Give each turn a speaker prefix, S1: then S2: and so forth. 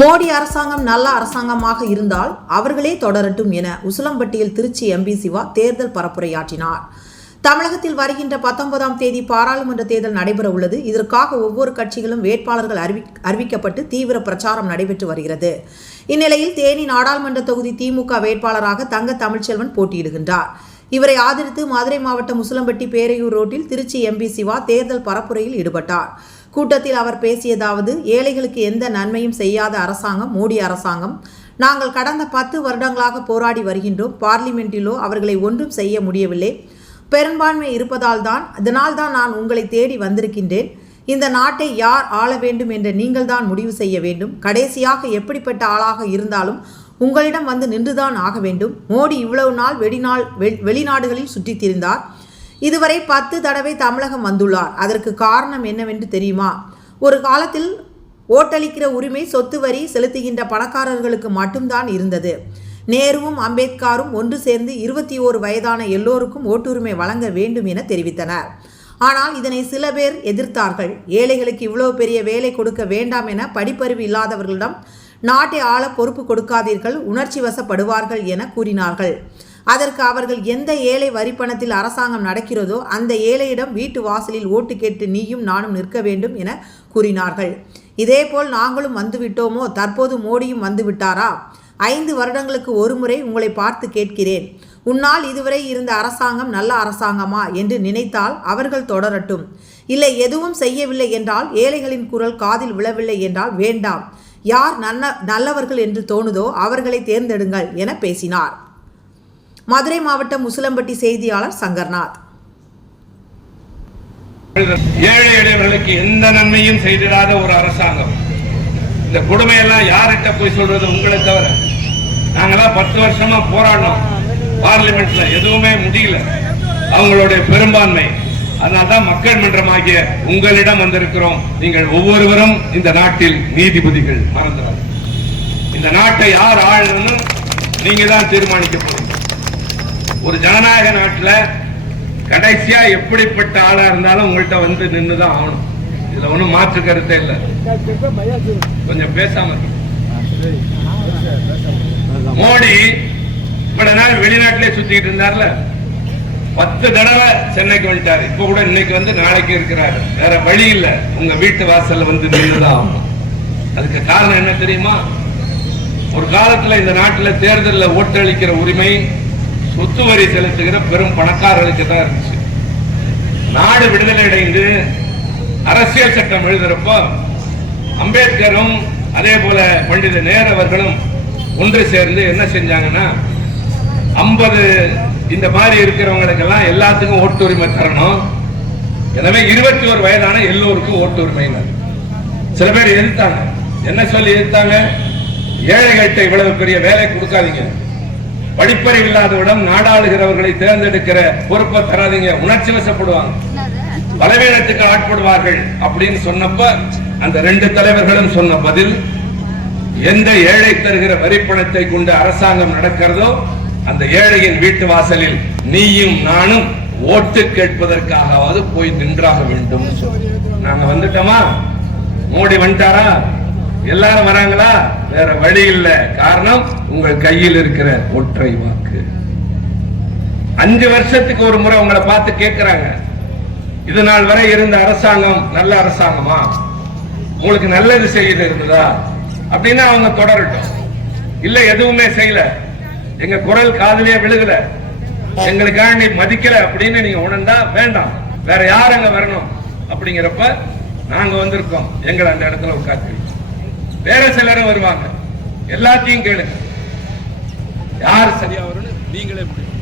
S1: மோடி அரசாங்கம் நல்ல அரசாங்கமாக இருந்தால் அவர்களே தொடரட்டும் என உசிலம்பட்டியில் திருச்சி எம்பி சிவா தேர்தல் பரப்புரையாற்றினார். தமிழகத்தில் வருகின்ற பத்தொன்பதாம் தேதி பாராளுமன்ற தேர்தல் நடைபெற உள்ளது. இதற்காக ஒவ்வொரு கட்சிகளும் வேட்பாளர்கள் அறிவி அறிவிக்கப்பட்டு தீவிர பிரச்சாரம் நடைபெற்று வருகிறது. இந்நிலையில் தேனி நாடாளுமன்ற தொகுதி திமுக வேட்பாளராக தங்க தமிழ்ச்செல்வன் போட்டியிடுகின்றார். இவரை ஆதரித்து மதுரை மாவட்டம் முசலம்பட்டி பேரையூர் ரோட்டில் திருச்சி எம்பி சிவா தேர்தல் பரப்புரையில் ஈடுபட்டார். கூட்டத்தில் அவர் பேசியதாவது ஏழைகளுக்கு எந்த நன்மையும் செய்யாத அரசாங்கம் மோடி அரசாங்கம். நாங்கள் கடந்த பத்து வருடங்களாக போராடி வருகின்றோம். பார்லிமெண்டிலோ அவர்களை ஒன்றும் செய்ய முடியவில்லை. பெரும்பான்மை இருப்பதால் தான் அதனால் தான் நான் உங்களை தேடி வந்திருக்கின்றேன். இந்த நாட்டை யார் ஆள வேண்டும் என்று நீங்கள்தான் முடிவு செய்ய வேண்டும். கடைசியாக எப்படிப்பட்ட ஆளாக இருந்தாலும் உங்களிடம் வந்து நின்றுதான் ஆக வேண்டும். மோடி இவ்வளவு நாள் வெளிநாள் வெ- வெளிநாடுகளில் சுற்றித் திரிந்தார். இதுவரை பத்து தடவை தமிழகம் வந்துள்ளார். அதற்கு காரணம் என்னவென்று தெரியுமா? ஒரு காலத்தில் ஓட்டளிக்கிற உரிமை சொத்து வரி செலுத்துகின்ற பணக்காரர்களுக்கு மட்டும்தான் இருந்தது. நேருவும் அம்பேத்கரும் ஒன்று சேர்ந்து இருபத்தி ஓரு வயதான எல்லோருக்கும் ஓட்டுரிமை வழங்க வேண்டும் என தெரிவித்தனர். ஆனால் இதனை சில பேர் எதிர்த்தார்கள். ஏழைகளுக்கு இவ்வளவு பெரிய வேலை கொடுக்க வேண்டாம் என படிப்பறிவு இல்லாதவர்களிடம் நாட்டை ஆள பொறுப்பு கொடுக்காதீர்கள் உணர்ச்சி வசப்படுவார்கள் என கூறினார்கள். அதற்கு அவர்கள் எந்த ஏழை வரிப்பணத்தில் அரசாங்கம் நடக்கிறதோ அந்த ஏழையிடம் வீட்டு வாசலில் ஓட்டு கேட்டு நீயும் நானும் நிற்க வேண்டும் என கூறினார்கள். இதேபோல் நாங்களும் வந்துவிட்டோமோ? தற்போது மோடியும் வந்துவிட்டாரா? ஐந்து வருடங்களுக்கு ஒருமுறை உங்களை பார்த்து கேட்கிறேன். உன்னால் இதுவரை இருந்த அரசாங்கம் நல்ல அரசாங்கமா? என்று நினைத்தால் அவர்கள் தொடரட்டும். இல்லை எதுவும் செய்யவில்லை என்றால் ஏழைகளின் குரல் காதில் விழவில்லை என்றால் வேண்டாம். யார் நல்ல நல்லவர்கள் என்று தோணுதோ அவர்களை தேர்ந்தெடுங்கள் என பேசினார். மதுரை மாவட்டம் முசிலம்பட்டி செய்தியாளர் சங்கர்நாத்.
S2: ஏழை எளியவர்களுக்கு எந்த நன்மையும் செய்திடாத ஒரு அரசாங்கம். இந்த கொடுமையெல்லாம் யார்கிட்ட போய் சொல்றது உங்களை தவிர? நாங்களாம் பத்து வருஷமா போராடினோம். பார்லிமெண்ட்ல எதுவுமே முடியல. அவங்களுடைய பெரும்பான்மை. அதனால்தான் மக்கள் மன்றமாகிய உங்களிடம் வந்திருக்கிறோம். நீங்கள் ஒவ்வொருவரும் இந்த நாட்டில் நீதிபதிகள். மறந்துடாது இந்த நாட்டை யார் ஆழணும் நீங்க தான் தீர்மானிக்க போறீங்க. ஒரு ஜனநாயக நாட்டில் கடைசியா எப்படிப்பட்ட ஆளா இருந்தாலும் உங்கள்கிட்ட வந்து நின்றுதான் ஆகணும். இதுல ஒண்ணும் மாற்று கருத்தே இல்ல. கொஞ்சம் பேசாம மோடி இவ்வளவு நாள் வெளிநாட்டிலே சுத்திக்கிட்டு இருந்தார்ல. பத்து தடவை சென்னைக்கு வந்துட்டாரு. இப்ப கூட இன்னைக்கு வந்து நாளைக்கு இருக்கிறாரு. வேற வழி இல்ல. உங்க வீட்டு வாசல்ல வந்து நின்றுதான் ஆகணும். அதுக்கு காரணம் என்ன தெரியுமா? ஒரு காலத்துல இந்த நாட்டுல தேர்தலில் ஓட்டளிக்கிற உரிமை சொத்து வரி செலுத்துகிற பெரும் பணக்காரர்களுக்கு தான் இருந்துச்சு. நாடு விடுதலை அடைந்து அரசியல் சட்டம் எழுதுறப்போ அம்பேத்கரும் அதே போல பண்டித நேரவர்களும் ஒன்று சேர்ந்து என்ன செஞ்சாங்கன்னா ஐம்பது இந்த மாதிரி இருக்கிறவங்களுக்கெல்லாம் எல்லாத்துக்கும் ஓட்டுரிமை தரணும். எனவே இருபத்தி ஒரு வயதான எல்லோருக்கும் ஓட்டு சில பேர் எதிர்த்தாங்க. என்ன சொல்லி எதிர்த்தாங்க? ஏழைகள்கிட்ட இவ்வளவு பெரிய வேலை கொடுக்காதீங்க. படிப்பறை இல்லாதவிடம் நாடாளுகிறவர்களை தேர்ந்தெடுக்கிற பொறுப்பை தராதீங்க. உணர்ச்சி வசப்படுவாங்க. பலவீனத்துக்கு ஆட்படுவார்கள் அப்படின்னு சொன்னப்ப அந்த ரெண்டு தலைவர்களும் சொன்ன பதில் எந்த ஏழை தருகிற வரிப்பணத்தை கொண்டு அரசாங்கம் நடக்கிறதோ அந்த ஏழையின் வீட்டு வாசலில் நீயும் நானும் ஓட்டு கேட்பதற்காகவாவது போய் நின்றாக வேண்டும். நாங்க வந்துட்டோமா? மோடி வந்துட்டாரா? எல்லாரும் வராங்களா? வேற வழி இல்லை. காரணம் உங்கள் கையில் இருக்கிற ஒற்றை வாக்கு. அஞ்சு வருஷத்துக்கு ஒரு முறை உங்களை பார்த்து கேட்கிறாங்க. இது நாள் வரை இருந்த அரசாங்கம் நல்ல அரசாங்கமா? உங்களுக்கு நல்லது செய்யுது இருந்ததா? அப்படின்னா அவங்க தொடரட்டும். இல்ல எதுவுமே செய்யல. எங்க குரல் காதலே விழுகல. எங்களுக்காக நீ மதிக்கல அப்படின்னு நீங்க உணர்ந்தா வேண்டாம். வேற யார் அங்க வரணும்? அப்படிங்கிறப்ப நாங்க வந்திருக்கோம். எங்களை அந்த இடத்துல உட்காந்து வேற சிலரும் வருவாங்க. எல்லாத்தையும் கேளுங்க. யார் சரியா வரும்னு நீங்களே முடியும்